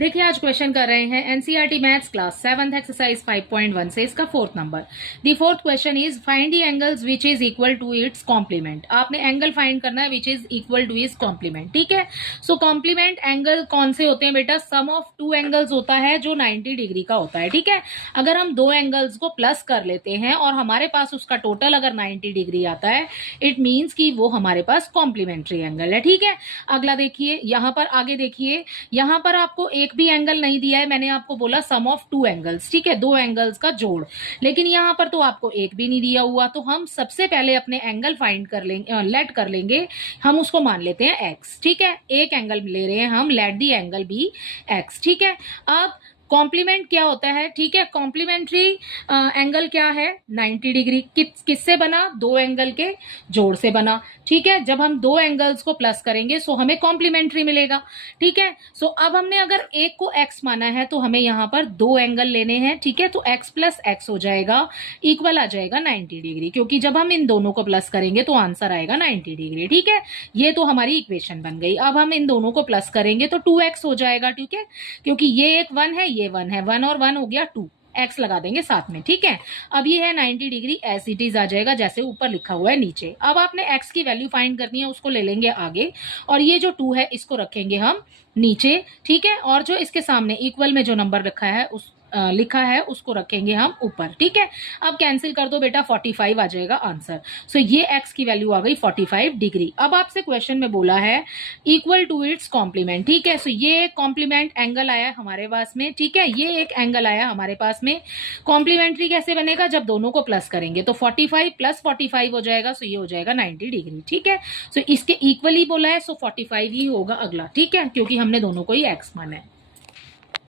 देखिए आज क्वेश्चन कर रहे हैं NCERT maths class 7th exercise 5.1 से इसका fourth number. The fourth question is find the angles which is equal to its complement. आपने एंगल फाइंड करना है which is equal to its complement. ठीक है, सो कॉम्प्लीमेंट एंगल कौन से होते हैं बेटा? सम ऑफ टू एंगल्स होता है जो 90 डिग्री का होता है। ठीक है, अगर हम दो एंगल्स को प्लस कर लेते हैं और हमारे पास उसका टोटल अगर 90 डिग्री आता है, इट मीन्स कि वो हमारे पास कॉम्प्लीमेंट्री एंगल है। ठीक है, अगला देखिए, यहां पर आगे देखिए, यहां पर आपको एक भी एंगल नहीं दिया है, मैंने आपको बोला सम ऑफ टू एंगल्स। ठीक है, दो एंगल्स का जोड़, लेकिन यहां पर तो आपको एक भी नहीं दिया हुआ। तो हम सबसे पहले अपने एंगल फाइंड कर लेंगे, लेट कर लेंगे, हम उसको मान लेते हैं एक्स। ठीक है, एक एंगल ले रहे हैं हम, let the angle be x. ठीक है, अब कॉम्प्लीमेंट क्या होता है? ठीक है, कॉम्प्लीमेंट्री एंगल क्या है? 90 डिग्री। किससे बना? दो एंगल के जोड़ से बना। ठीक है, जब हम दो एंगल्स को प्लस करेंगे सो हमें कॉम्प्लीमेंट्री मिलेगा। ठीक है, सो अब हमने अगर एक को एक्स माना है तो हमें यहां पर दो एंगल लेने हैं। ठीक है, तो एक्स प्लस एक्स हो जाएगा, इक्वल आ जाएगा 90 डिग्री, क्योंकि जब हम इन दोनों को प्लस करेंगे तो आंसर आएगा 90 डिग्री। ठीक है, ये तो हमारी इक्वेशन बन गई। अब हम इन दोनों को प्लस करेंगे तो 2x हो जाएगा। ठीक है, क्योंकि ये एक 1 है, ये 1 है, 1 और 1 हो गया 2, एक्स लगा देंगे साथ में। ठीक है, अब ये है 90 डिग्री, एज इट इज आ जाएगा जैसे ऊपर लिखा हुआ है नीचे। अब आपने एक्स की वैल्यू फाइंड करनी है, उसको ले लेंगे आगे, और ये जो 2 है इसको रखेंगे हम नीचे। ठीक है, और जो इसके सामने इक्वल में जो नंबर रखा है उस लिखा है उसको रखेंगे हम ऊपर। ठीक है, अब कैंसिल कर दो बेटा, 45 आ जाएगा आंसर। सो ये एक्स की वैल्यू आ गई 45 डिग्री। अब आपसे क्वेश्चन में बोला है इक्वल टू इट्स कॉम्प्लीमेंट। ठीक है, सो ये कॉम्प्लीमेंट एंगल आया हमारे पास में। ठीक है, ये एक एंगल आया हमारे पास में। कॉम्प्लीमेंट्री कैसे बनेगा? जब दोनों को प्लस करेंगे तो 45 प्लस 45 हो जाएगा, सो ये हो जाएगा 90 डिग्री। ठीक है, सो इसके इक्वली बोला है, सो 45 ही होगा अगला। ठीक है, क्योंकि हमने दोनों को ही एक्स माना है।